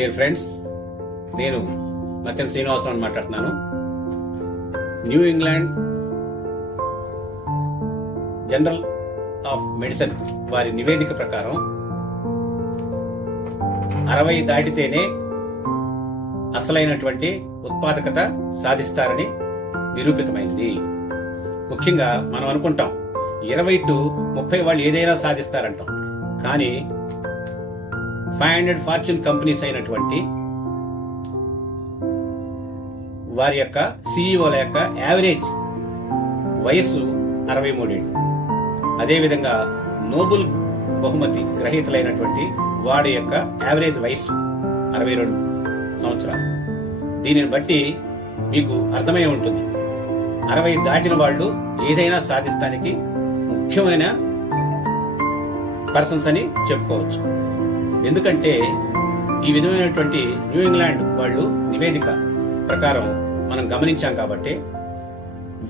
Dear friends, నేను మకెన్ శ్రీనివాసరావు మాట్లాడుతున్నాను. New England general of medicine వారి నివేదిక ప్రకారం 60 దాటితేనే అసలైనటువంటి ఉత్పాదకత సాధిస్తారని నిరూపితమైంది. ముఖ్యంగా మనం అనుకుంటాం 20 to 30 వాళ్ళు ఏదైనా సాధిస్తారంటాం. కానీ 500 ఫార్చ్యూన్ కంపెనీస్ అయినటువంటి వారి యొక్క సిఇఓల యొక్క యావరేజ్ వయస్సు 63 ఏళ్ళు. అదేవిధంగా నోబెల్ బహుమతి గ్రహీతలైనటువంటి వాడి యొక్క యావరేజ్ వయస్సు 62 సంవత్సరాలు. దీనిని బట్టి మీకు అర్థమై ఉంటుంది 60 దాటిన వాళ్ళు ఏదైనా సాధిస్తానికి ముఖ్యమైన పర్సన్స్ అని చెప్పుకోవచ్చు. ఎందుకంటే ఈ విధమైనటువంటి న్యూ ఇంగ్లాండ్ వాళ్ళు నివేదిక ప్రకారం మనం గమనించాం కాబట్టి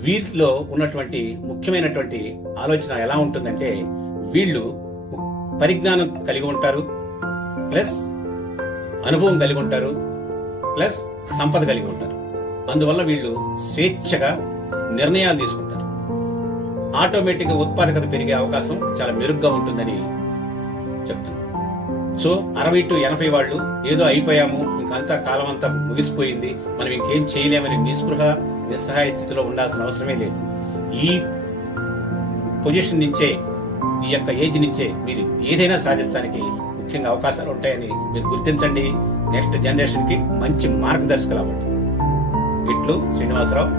వీటిలో ఉన్నటువంటి ముఖ్యమైనటువంటి ఆలోచన ఎలా ఉంటుందంటే వీళ్ళు పరిజ్ఞానం కలిగి ఉంటారు, ప్లస్ అనుభవం కలిగి ఉంటారు, ప్లస్ సంపద కలిగి ఉంటారు. అందువల్ల వీళ్ళు స్వేచ్ఛగా నిర్ణయాలు తీసుకుంటారు. ఆటోమేటిక్ గా ఉత్పాదకత పెరిగే అవకాశం చాలా మెరుగ్గా ఉంటుందని చెప్తున్నారు. సో 60 to 80 వాళ్ళు ఏదో అయిపోయాము, ఇంకంతా కాలం అంతా ముగిసిపోయింది, మనం ఇంకేం చేయలేమని నిస్సహాయ స్థితిలో ఉండాల్సిన అవసరమే లేదు. ఈ పొజిషన్ నుంచే, ఈ యొక్క ఏజ్ నుంచే మీరు ఏదైనా సాధించడానికి ముఖ్యంగా అవకాశాలు ఉంటాయని మీరు గుర్తించండి. నెక్స్ట్ జనరేషన్ కి మంచి మార్గదర్శకులు అవ్వండి. ఇట్లు శ్రీనివాసరావు.